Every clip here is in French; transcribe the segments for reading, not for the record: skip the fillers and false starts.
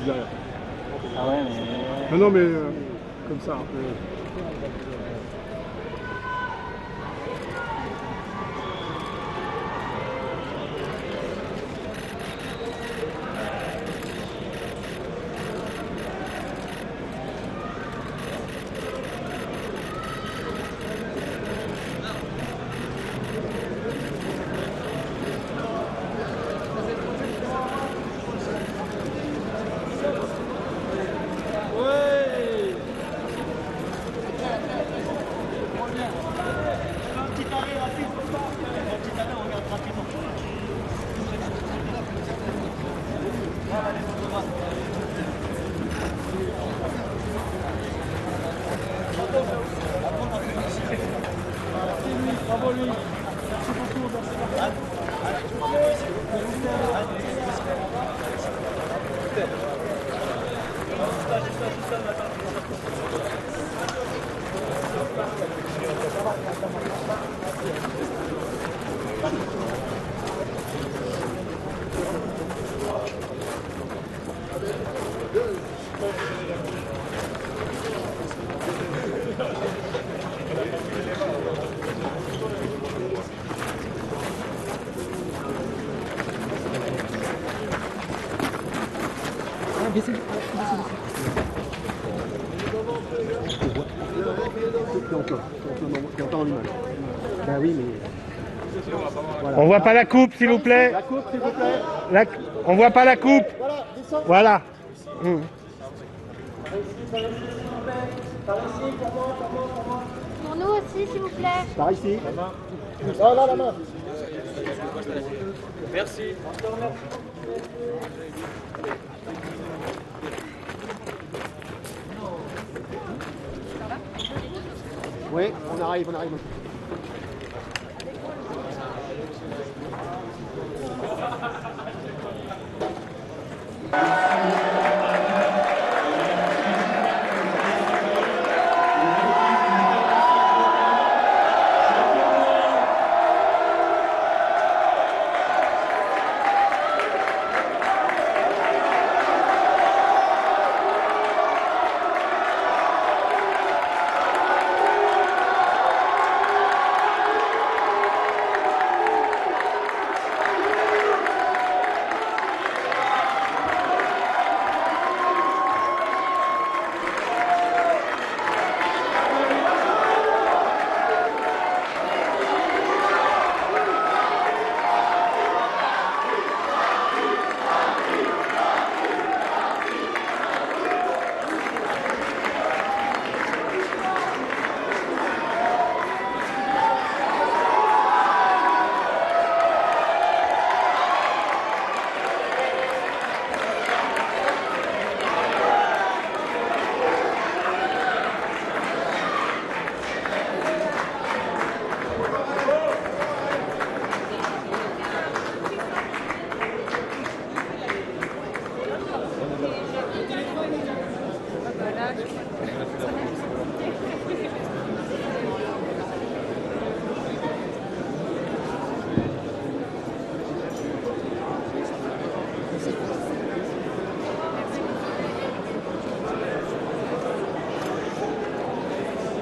juste derrière. Ah ouais, mais... Non, mais comme ça. Bravo lui. Merci beaucoup. Ben oui, mais... Voilà. On voit pas la coupe, s'il vous plaît. La coupe, s'il vous plaît. On voit pas la coupe. Voilà. Pour nous aussi, s'il vous plaît. Par ici. Oh là, la main. Merci. Oui, on arrive.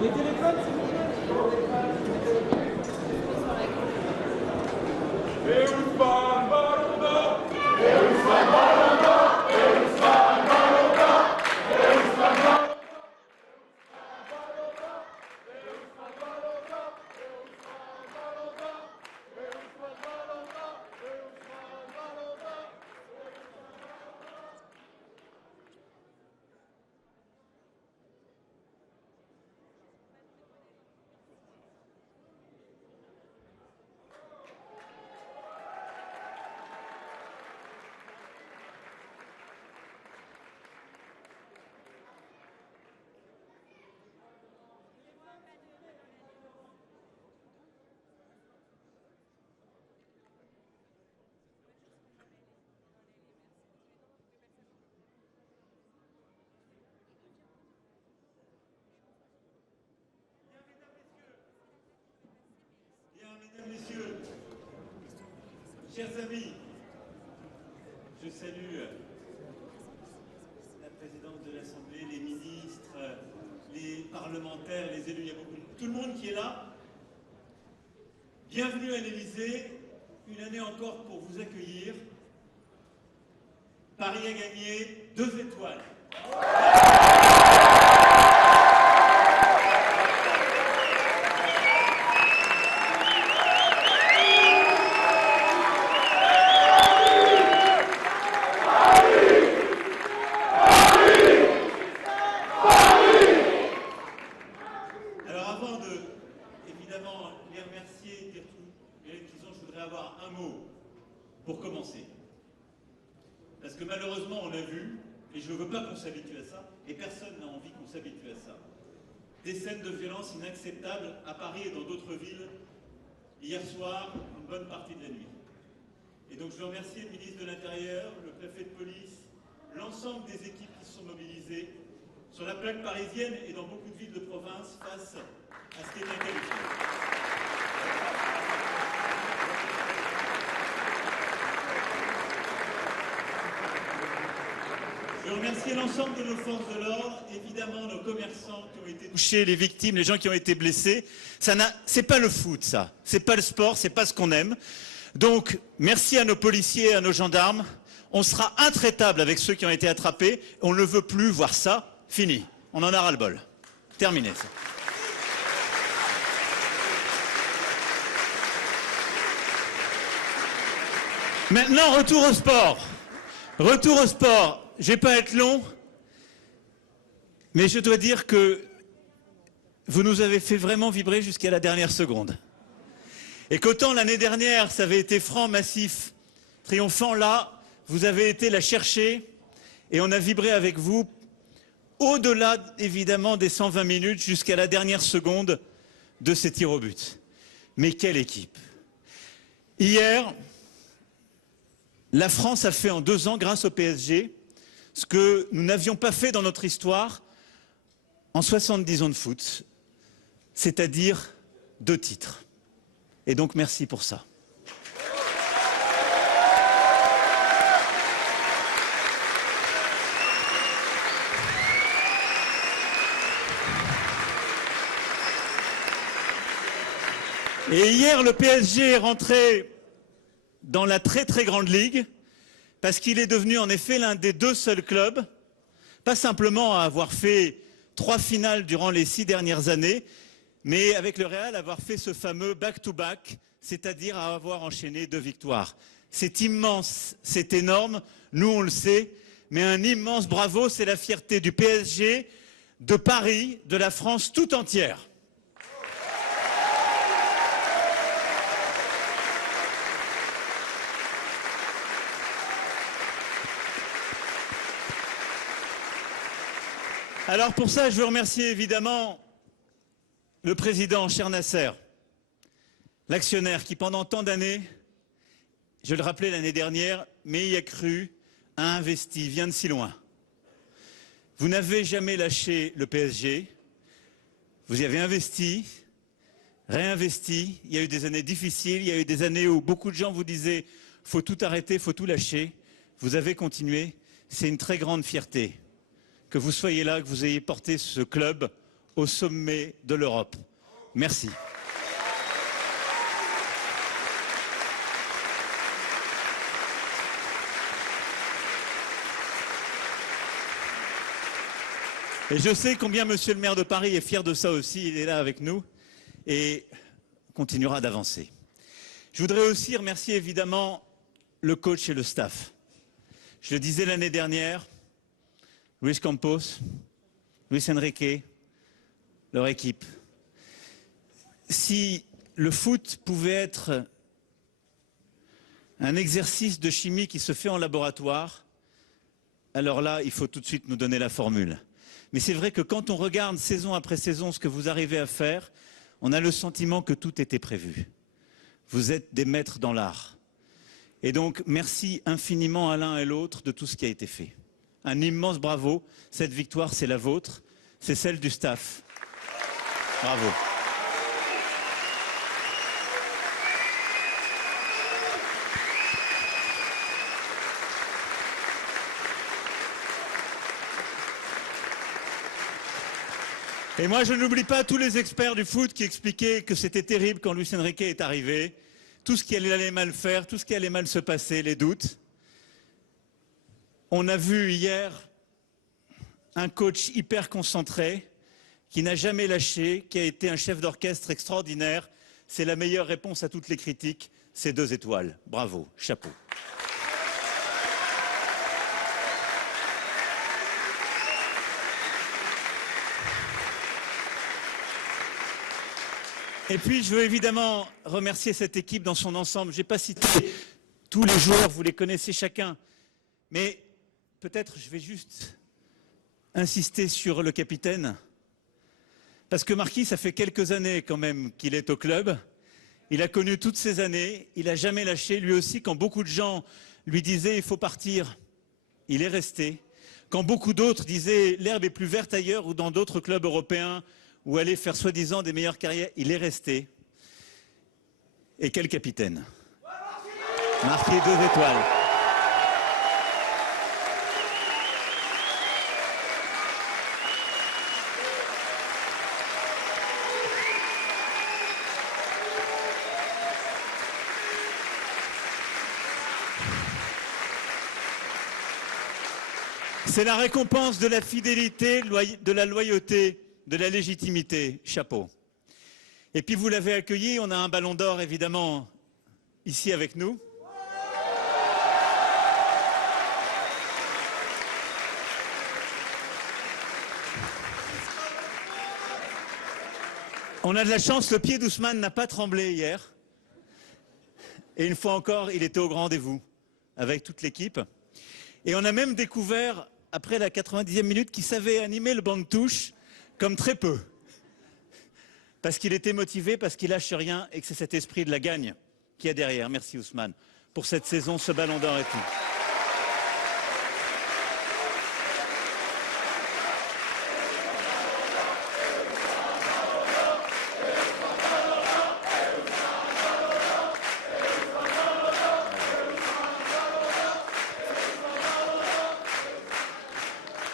Les téléphones, s'il vous plaît. Mesdames, Messieurs, chers amis, je salue présidente de l'Assemblée, les ministres, les parlementaires, les élus, il y a tout le monde qui est là. Bienvenue à l'Élysée, une année encore pour vous accueillir. Paris a gagné 2 étoiles. Alors avant de, évidemment, les remercier, dire tout qu'ils ont, je voudrais avoir un mot pour commencer. Parce que malheureusement, on a vu, et je ne veux pas qu'on s'habitue à ça, et personne n'a envie qu'on s'habitue à ça, des scènes de violence inacceptables à Paris et dans d'autres villes, hier soir, une bonne partie de la nuit. Et donc je veux remercier le ministre de l'Intérieur, le préfet de police, l'ensemble des équipes qui se sont mobilisées sur la plaque parisienne et dans beaucoup de villes de province face à ce qui est inqualifié. Je veux remercier l'ensemble de nos forces de l'ordre, évidemment nos commerçants qui ont été touchés, les victimes, les gens qui ont été blessés. C'est pas le foot, ça. C'est pas le sport, c'est pas ce qu'on aime. Donc, merci à nos policiers et à nos gendarmes. On sera intraitable avec ceux qui ont été attrapés. On ne veut plus voir ça. Fini. On en a ras-le-bol. Terminé, ça. Maintenant, retour au sport. Retour au sport. Je ne vais pas être long, mais je dois dire que vous nous avez fait vraiment vibrer jusqu'à la dernière seconde. Et qu'autant l'année dernière, ça avait été franc, massif, triomphant, là, vous avez été la chercher et on a vibré avec vous au-delà, évidemment, des 120 minutes jusqu'à la dernière seconde de ces tirs au but. Mais quelle équipe! Hier, la France a fait en 2 ans, grâce au PSG, ce que nous n'avions pas fait dans notre histoire en 70 ans de foot, c'est-à-dire 2 titres. Et donc merci pour ça. Et hier, le PSG est rentré dans la très très grande ligue, parce qu'il est devenu en effet l'un des 2 seuls clubs, pas simplement à avoir fait 3 finales durant les 6 dernières années, mais avec le Real avoir fait ce fameux back-to-back, c'est-à-dire à avoir enchaîné 2 victoires. C'est immense, c'est énorme, nous on le sait, mais un immense bravo, c'est la fierté du PSG, de Paris, de la France tout entière. Alors pour ça, je veux remercier évidemment le président Cher Nasser, l'actionnaire qui pendant tant d'années, je le rappelais l'année dernière, mais y a cru, a investi, vient de si loin. Vous n'avez jamais lâché le PSG, vous y avez investi, réinvesti, il y a eu des années difficiles, il y a eu des années où beaucoup de gens vous disaient « faut tout arrêter, faut tout lâcher », vous avez continué, c'est une très grande fierté que vous soyez là, que vous ayez porté ce club au sommet de l'Europe. Merci. Et je sais combien monsieur le maire de Paris est fier de ça aussi, il est là avec nous et continuera d'avancer. Je voudrais aussi remercier évidemment le coach et le staff. Je le disais l'année dernière, Luis Campos, Luis Enrique, leur équipe. Si le foot pouvait être un exercice de chimie qui se fait en laboratoire, alors là, il faut tout de suite nous donner la formule. Mais c'est vrai que quand on regarde saison après saison ce que vous arrivez à faire, on a le sentiment que tout était prévu. Vous êtes des maîtres dans l'art. Et donc, merci infiniment à l'un et l'autre de tout ce qui a été fait. Un immense bravo. Cette victoire, c'est la vôtre. C'est celle du staff. Bravo. Et moi, je n'oublie pas tous les experts du foot qui expliquaient que c'était terrible quand Luis Enrique est arrivé. Tout ce qui allait mal faire, tout ce qui allait mal se passer, les doutes. On a vu hier un coach hyper concentré, qui n'a jamais lâché, qui a été un chef d'orchestre extraordinaire. C'est la meilleure réponse à toutes les critiques, c'est 2 étoiles. Bravo, chapeau. Et puis, je veux évidemment remercier cette équipe dans son ensemble. Je n'ai pas cité tous les joueurs, vous les connaissez chacun. Mais peut-être je vais juste insister sur le capitaine. Parce que Marquis, ça fait quelques années quand même qu'il est au club. Il a connu toutes ces années. Il n'a jamais lâché. Lui aussi, quand beaucoup de gens lui disaient « il faut partir », il est resté. Quand beaucoup d'autres disaient « l'herbe est plus verte ailleurs » ou dans d'autres clubs européens, ou aller faire soi-disant des meilleures carrières, il est resté. Et quel capitaine! Marqué 2 étoiles. C'est la récompense de la fidélité, de la loyauté, de la légitimité. Chapeau. Et puis vous l'avez accueilli, on a un ballon d'or évidemment ici avec nous. On a de la chance, le pied d'Ousmane n'a pas tremblé hier. Et une fois encore, il était au rendez-vous avec toute l'équipe. Et on a même découvert, après la 90e minute, qu'il savait animer le banc de touche comme très peu. Parce qu'il était motivé, parce qu'il lâche rien et que c'est cet esprit de la gagne qu'il y a derrière. Merci Ousmane pour cette saison, ce ballon d'or et tout.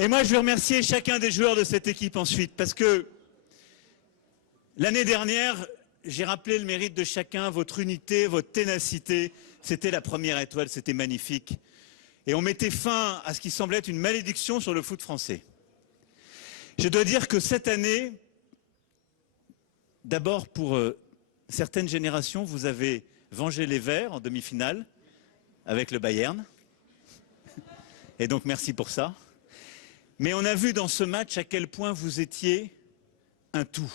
Et moi, je veux remercier chacun des joueurs de cette équipe ensuite, parce que l'année dernière, j'ai rappelé le mérite de chacun, votre unité, votre ténacité. C'était la première étoile, c'était magnifique. Et on mettait fin à ce qui semblait être une malédiction sur le foot français. Je dois dire que cette année, d'abord pour certaines générations, vous avez vengé les Verts en demi-finale avec le Bayern. Et donc merci pour ça. Mais on a vu dans ce match à quel point vous étiez un tout.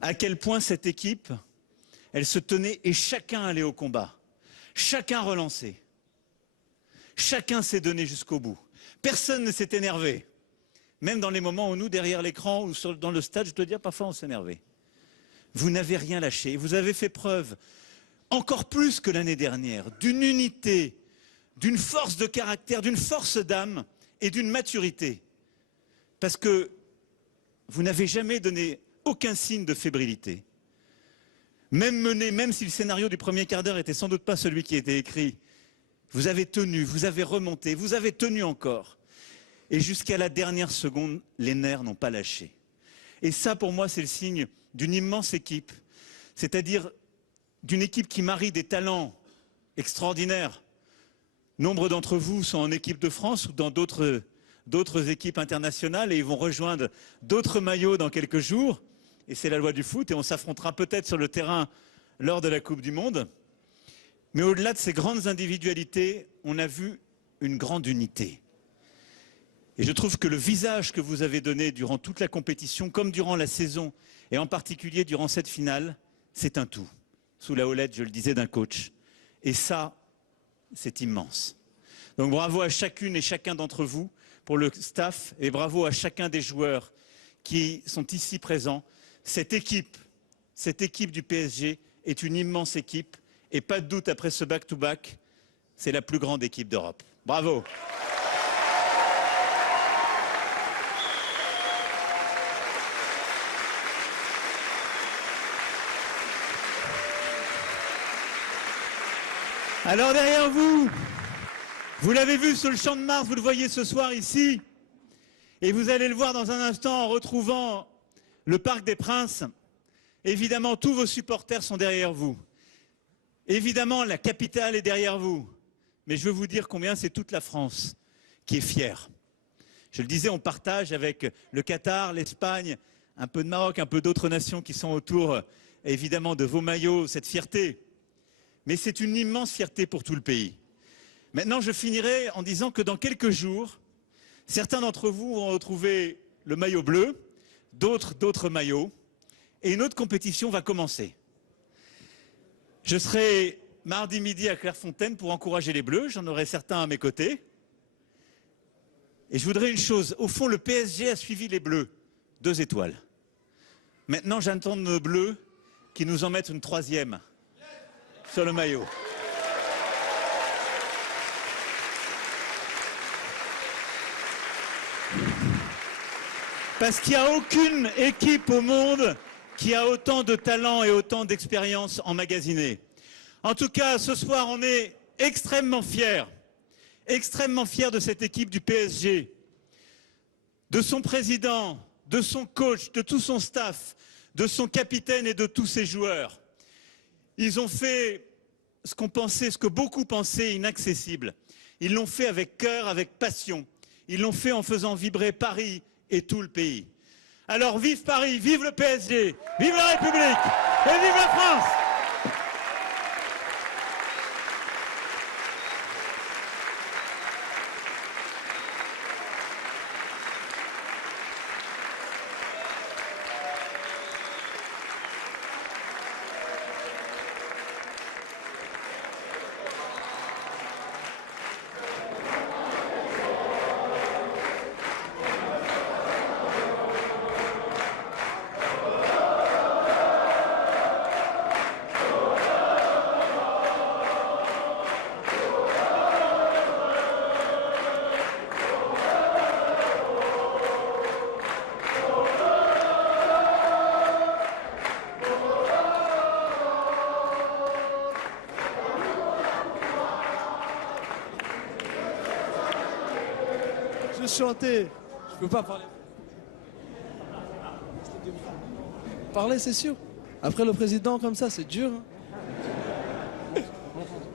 À quel point cette équipe, elle se tenait et chacun allait au combat. Chacun relançait. Chacun s'est donné jusqu'au bout. Personne ne s'est énervé. Même dans les moments où nous, derrière l'écran ou dans le stade, je dois dire, parfois on s'énervait. Vous n'avez rien lâché. Vous avez fait preuve, encore plus que l'année dernière, d'une unité, d'une force de caractère, d'une force d'âme et d'une maturité. Parce que vous n'avez jamais donné aucun signe de fébrilité. Même mené, même si le scénario du premier quart d'heure était sans doute pas celui qui était écrit, vous avez tenu, vous avez remonté, vous avez tenu encore. Et jusqu'à la dernière seconde, les nerfs n'ont pas lâché. Et ça, pour moi, c'est le signe d'une immense équipe. C'est-à-dire d'une équipe qui marie des talents extraordinaires. Nombre d'entre vous sont en équipe de France ou dans d'autres équipes internationales et ils vont rejoindre d'autres maillots dans quelques jours. Et c'est la loi du foot et on s'affrontera peut-être sur le terrain lors de la Coupe du Monde. Mais au-delà de ces grandes individualités, on a vu une grande unité. Et je trouve que le visage que vous avez donné durant toute la compétition, comme durant la saison, et en particulier durant cette finale, c'est un tout. Sous la houlette, je le disais, d'un coach. Et ça, c'est immense. Donc bravo à chacune et chacun d'entre vous pour le staff et bravo à chacun des joueurs qui sont ici présents. Cette équipe du PSG est une immense équipe et pas de doute après ce back-to-back, c'est la plus grande équipe d'Europe. Bravo. Alors derrière vous, vous l'avez vu sur le Champ de Mars, vous le voyez ce soir ici, Et vous allez le voir dans un instant en retrouvant le Parc des Princes. Évidemment, tous vos supporters sont derrière vous. Évidemment, la capitale est derrière vous. Mais je veux vous dire combien c'est toute la France qui est fière. Je le disais, on partage avec le Qatar, l'Espagne, un peu de Maroc, un peu d'autres nations qui sont autour, évidemment, de vos maillots, cette fierté. Mais c'est une immense fierté pour tout le pays. Maintenant, je finirai en disant que dans quelques jours, certains d'entre vous vont retrouver le maillot bleu, d'autres maillots, et une autre compétition va commencer. Je serai mardi midi à Clairefontaine pour encourager les Bleus, j'en aurai certains à mes côtés. Et je voudrais une chose, au fond, le PSG a suivi les Bleus, 2 étoiles. Maintenant, j'attends de nos Bleus qui nous en mettent une 3e sur le maillot. Parce qu'il n'y a aucune équipe au monde qui a autant de talent et autant d'expérience emmagasinée. En tout cas, ce soir, on est extrêmement fiers de cette équipe du PSG, de son président, de son coach, de tout son staff, de son capitaine et de tous ses joueurs. Ils ont fait ce que beaucoup pensaient inaccessible. Ils l'ont fait avec cœur, avec passion. Ils l'ont fait en faisant vibrer Paris et tout le pays. Alors vive Paris, vive le PSG, vive la République et vive la France! Je chantais, je peux pas parler. Parler, c'est sûr. Après le président comme ça, c'est dur. Hein.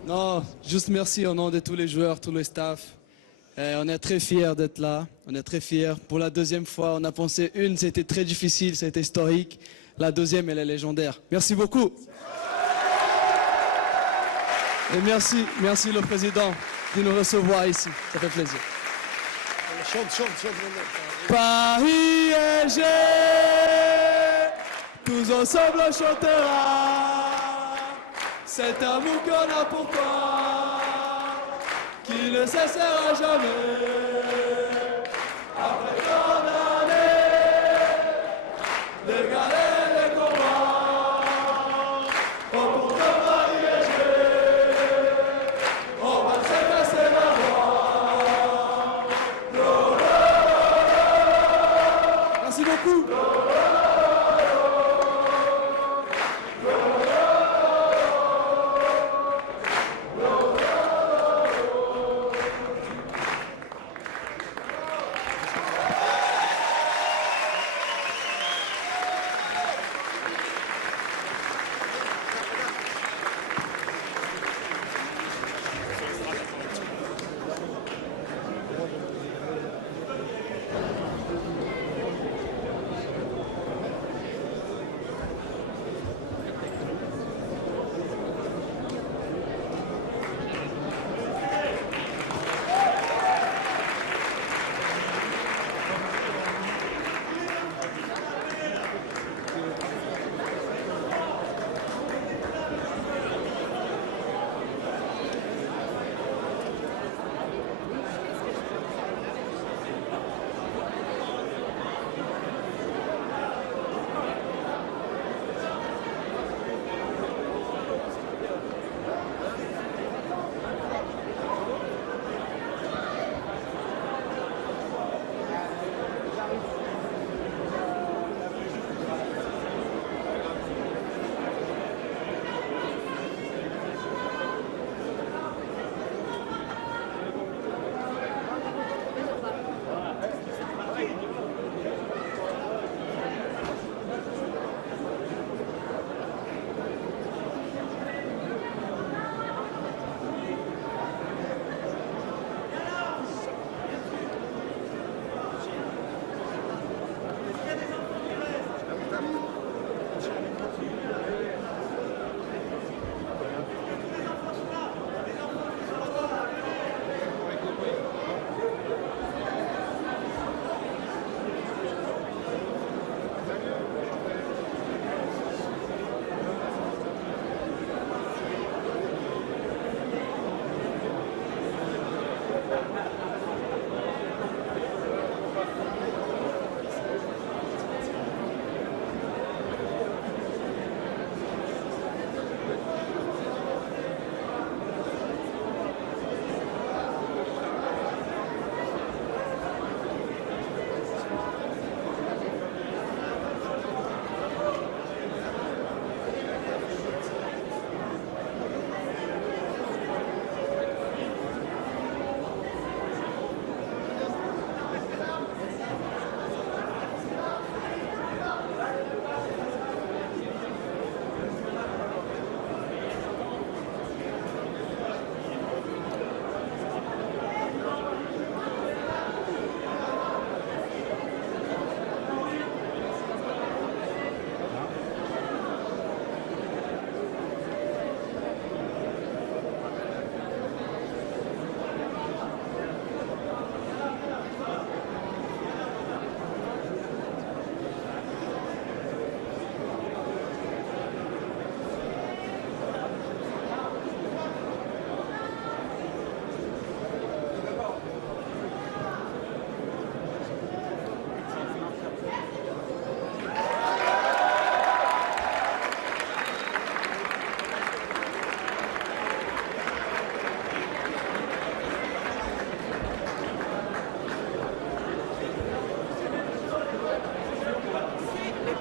Non, juste merci au nom de tous les joueurs, tous les staffs. On est très fiers d'être là. On est très fiers. Pour la 2e fois, on a pensé c'était très difficile, c'était historique. La 2e, elle est légendaire. Merci beaucoup. Et merci le président de nous recevoir ici. Ça fait plaisir. Chante. Paris SG, tous ensemble on chantera cet amour qu'on a pour toi, qui ne cessera jamais. Après tant d'années, de galères, de combats, on pour toi Paris SG, on va se casser la voix. Merci beaucoup.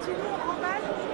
Continue, on remballe.